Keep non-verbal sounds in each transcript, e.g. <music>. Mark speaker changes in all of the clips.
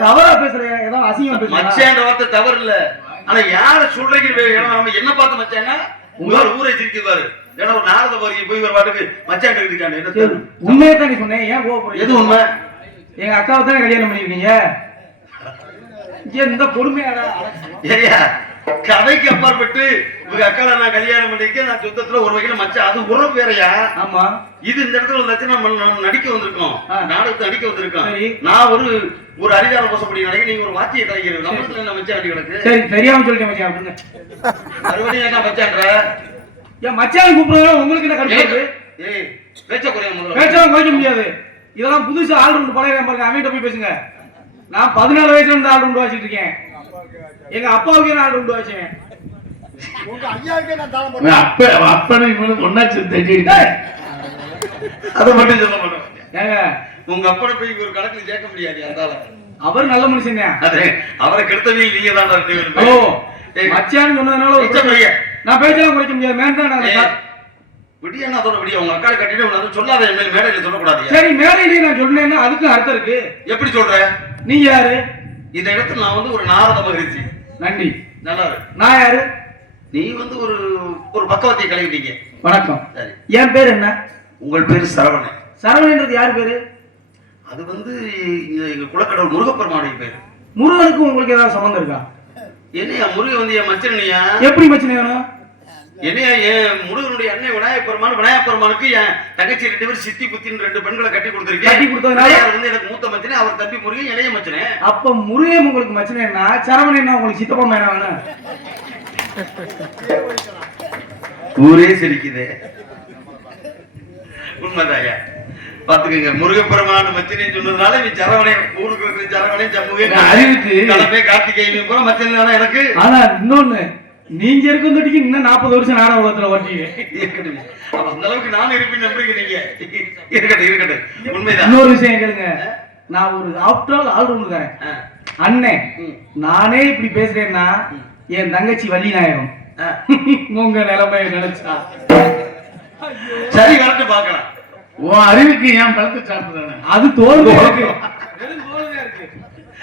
Speaker 1: தவறா
Speaker 2: இல்ல. ஆனா யார சொல்றீங்க என்ன பார்த்து மச்சான்னா உங்க ஊரை சிரிக்குவாரு ஏன்னா ஒரு நாரத போறீங்க போய் ஒரு பாட்டுக்கு மச்சான் இருக்காங்க என்ன
Speaker 1: உண்மையை தான் நீ சொன்னேன். ஏன் கோவப்படுறீங்க?
Speaker 2: எது உண்மை?
Speaker 1: எங்க அக்காவை தானே கல்யாணம் பண்ணிருக்கீங்க? ஏன் இந்த பொறுமையாடா?
Speaker 2: ஏய்யா கதைக்கு அப்பாற்பட்டு உங்க அக்கால நான் கல்யாணம் பண்ணிக்க நான் சுத்தத்துல ஒரு வகையில மச்சான் அது உறவு வேறயா?
Speaker 1: ஆமா.
Speaker 2: இது இந்த இடத்துல நம்ம நம்ம நடிக்க வந்திருக்கோம். நாடகத்தை நடிக்க வந்திருக்கோம். நான் ஒரு ஒரு அதிகார போசப்படி நினைக்க நீங்க ஒரு வாத்திய கலைஞர் நம்மளத்துல என்ன மச்சான் அடி கிடக்கு?
Speaker 1: சரி தெரியாம சொல்லிட்டேன் மச்சான் அப்படின்னு.
Speaker 2: மறுபடியும் என்ன மச்சான்ற?
Speaker 1: ஏன் மச்சான் கூப்பிடுறா உங்களுக்கு என்ன கருத்து?
Speaker 2: ஏய் பேச்ச குறைய முதல்ல.
Speaker 1: பேச்செல்லாம் குறைக்க முடியாது. இதெல்லாம் புதுசா ஆள் ரவுண்ட் பழைய பாருங்க. அவன்கிட்ட போய் பேசுங்க. நான் பதினாலு வயசுல இருந்து ஆள் ரவுண்ட் வச்சுட்டு இருக்கேன். எங்க அப்பாவுக்கே நான் ரவுண்ட் வச்சேன்.
Speaker 3: அப்ப அப்பனை இவனுக்கு ஒன்னா சேர்த்து
Speaker 2: அதை மட்டும் சொல்ல மாட்டோம்
Speaker 1: ஏங்க?
Speaker 2: உங்க அப்பனை போய் ஒரு கணக்குல சேர்க்க முடியாது அதால.
Speaker 1: அவர் நல்ல மனுஷன் தான்
Speaker 2: அது அவரை கெடுத்தவே நீங்க தான் ஏய்,
Speaker 1: மச்சான் சொன்னதுனால. நான் பேச்செல்லாம் குறைக்க முடியாது. மேன் நான்
Speaker 2: ஏய், விடியா நான் அதோட விடியா உங்க அக்காவை கட்டிட்டு சொல்லாத மேடையில சொல்லக்கூடாது.
Speaker 1: சரி மேடையிலேயே நான் சொன்னேன்னா அதுக்கும் அர்த்தம் இருக்கு.
Speaker 2: எப்படி சொல்ற?
Speaker 1: நீங்க யாரு?
Speaker 2: இந்த இடத்துல நான் வந்து ஒரு நாரத மகிழ்ச்சி
Speaker 1: நன்றி.
Speaker 2: நல்லா இருக்கு
Speaker 1: நான் யாரு?
Speaker 2: நீ வந்து ஒரு ஒரு பக்கவத்தையை கலக்கிட்டீங்க
Speaker 1: வணக்கம்.
Speaker 2: சரி.
Speaker 1: என் பேர் என்ன?
Speaker 2: உங்கள் பேரு சரவணன்.
Speaker 1: சரவணன்றது யார் பேரு?
Speaker 2: அது வந்து எங்க குலக்கடவுள் முருகப்பெருமானுடைய பேரு.
Speaker 1: முருகனுக்கு உங்களுக்கு ஏதாவது சம்மந்தம் இருக்கா?
Speaker 2: என்னையா முருகன் வந்து என் மச்சனையா
Speaker 1: எப்படி மச்சினை வேணும்?
Speaker 2: என்னையா என் முருகனுடைய அண்ணன் விநாயகப் பெருமான் பெருமானுக்கு என் தங்கச்சி ரெண்டு பேரும் சித்தி புத்தின்னு ரெண்டு பெண்களை கட்டி கொடுத்துருக்கேன்.
Speaker 1: கட்டி கொடுத்ததுனால?
Speaker 2: விநாயகர் வந்து எனக்கு மூத்த மச்சனே அவர் தம்பி முருகன் இளைய மச்சனே.
Speaker 1: அப்ப முருகன் உங்களுக்கு மச்சினைன்னா சரவணன் உங்களுக்கு சித்தப்பா மேனா
Speaker 2: ஊரே சிரிக்குதே. உண்மைதாயா? பாத்துக்கங்க முருகப்பெருமான மச்சனே சொன்னதுனால இவன் சரவணே ஊருக்கு இருக்கிற சரவணே ஜம்முவே
Speaker 3: அறிவித்து.
Speaker 2: கார்த்திகேயன் கூட மச்சன் எனக்கு?
Speaker 1: ஆனா இன்னொன்னு நீங்க இருக்கும் தொட்டிக்கு இன்னும் நாற்பது வருஷம் நாடக உலகத்துல ஓட்டிங்க
Speaker 2: இருக்கட்டும். அந்த அளவுக்கு நானும் இருப்பேன் நம்புறீங்க நீங்க இருக்கட்டும் இருக்கட்டும். உண்மைதான்.
Speaker 1: இன்னொரு விஷயம் கேளுங்க. நான் ஒரு ஆஃப்டர் ஆல் ஆள் ரவுண்டுக்காரன்
Speaker 2: ம்,
Speaker 1: நானே இப்படி பேசுறேன்னா என் தங்கச்சி வள்ளி நாயகம். <laughs> உங்க நிலைமையை நினைச்சா.
Speaker 2: சரி வரட்டு பார்க்கலாம்.
Speaker 3: உன் அறிவுக்கு ஏன் பழத்தை சாப்பிடுறானே.
Speaker 1: அது தோல்வி <laughs>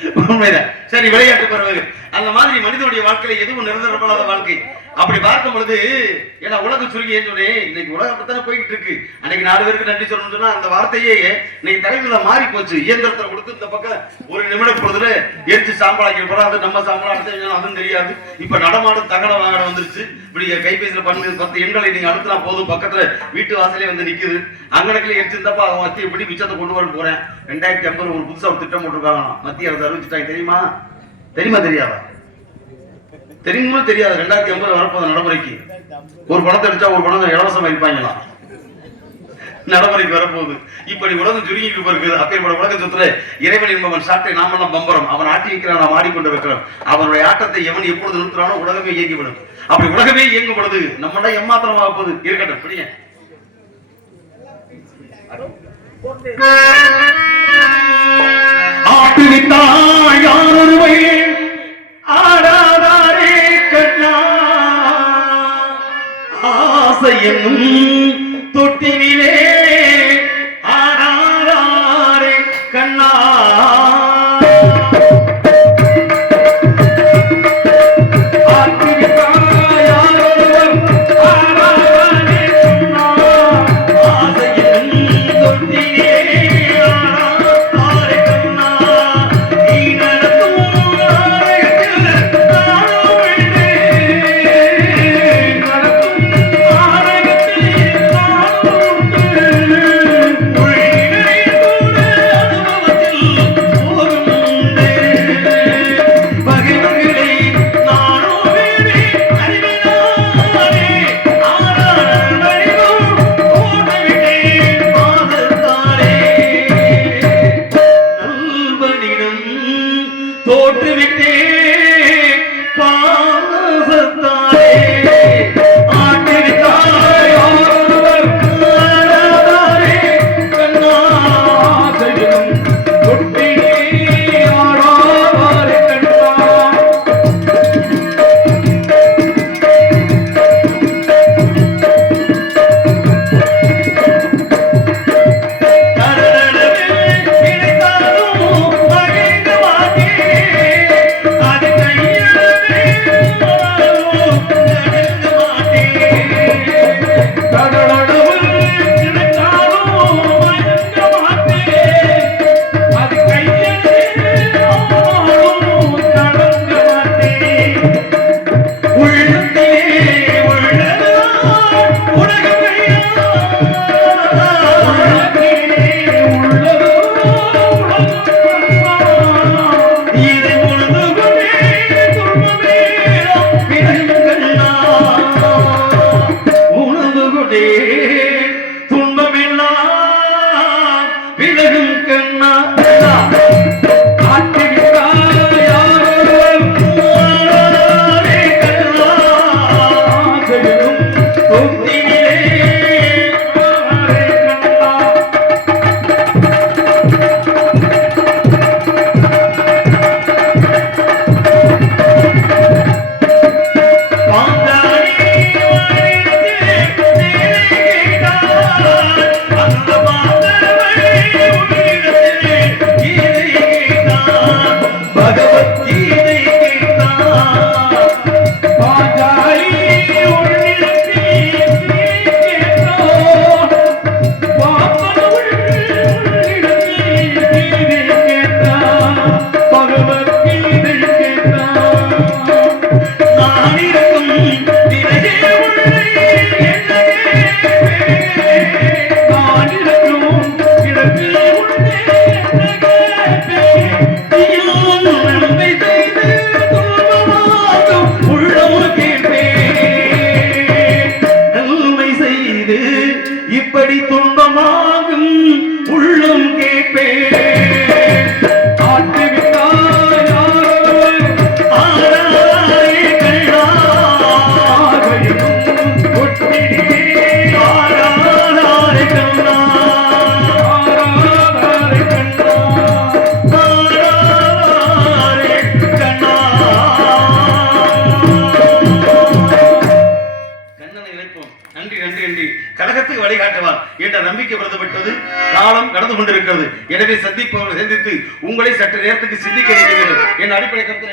Speaker 1: இருக்கு
Speaker 2: உண்மைதான். சரி விளையாட்டு பறவை. அந்த மாதிரி மனிதனுடைய வாழ்க்கையில எதுவும் நிரந்தரப்படாத வாழ்க்கை. அப்படி பார்க்கும் பொழுது ஏன்னா உலகம் சுருங்கி ஏன் சொன்னேன் இன்னைக்கு உலகம் அப்படித்தானே போய்கிட்டு இருக்கு. அன்னைக்கு நாலு பேருக்கு நன்றி சொல்லணும்னு சொன்னா அந்த வார்த்தையே இன்னைக்கு தலைமையில மாறி போச்சு இயந்திரத்தை கொடுத்து இந்த பக்கம் ஒரு நிமிடம் பொழுதுல எரிச்சு சாம்பலாக்கி போறோம் அது நம்ம சாம்பலா அதுவும் தெரியாது. இப்ப நடமாடும் தகன வாகனம் வந்துருச்சு. இப்படி கைபேசியில பண்ணி பத்து எண்களை நீங்க அனுப்புனா போதும். பக்கத்துல வீட்டு வாசலே வந்து நிக்குது. அங்கனக்குள்ள எரிச்சிருந்தப்ப அவன் வச்சு எப்படி மிச்சத்தை கொண்டு வர போறேன்? ரெண்டாயிரத்தி ஐம்பது ஒரு புதுசா ஒரு திட்டம் போட்டிருக்காங்க மத்திய அரசு அறிவிச்சுட்டாங்க. தெரியுமா? தெரியுமா தெரியாதா? தெரியுமா தெரியாது. ரெண்டாயிரத்தி ஐம்பது வரப்போது நடைமுறைக்கு. ஒரு பணத்தை அடிச்சா ஒரு பணம் இலவசமா இருப்பாங்களாம் நடைமுறைக்கு வரப்போகுது இப்படி உலகம் சுருங்கிட்டு இருக்குது அப்பேற்பட்ட உலக சொத்துல இறைவன் என்பவன் சாட்டை நாமெல்லாம் பம்பரம். அவன் ஆட்டி வைக்கிறான் நாம் ஆடிக்கொண்டு வைக்கிறோம் அவனுடைய ஆட்டத்தை எவன் எப்பொழுது நிறுத்துறானோ உலகமே இயங்கிவிடும் அப்படி உலகமே இயங்கும் பொழுது நம்மள எம்மாத்திரமாக போகுது இருக்கட்டும் பிடிங்க
Speaker 3: ஆட்டுவித்தாள் யாரொருவை ஆடாதாரே கண்ணா.
Speaker 2: ஆசையும் தொட்டினிலே భగవత్ எனவே சந்திப்பவர்கள் சந்தித்து உங்களை சற்று நேரத்துக்கு சிந்திக்க வேண்டும். என் அடிப்படை
Speaker 3: கருத்து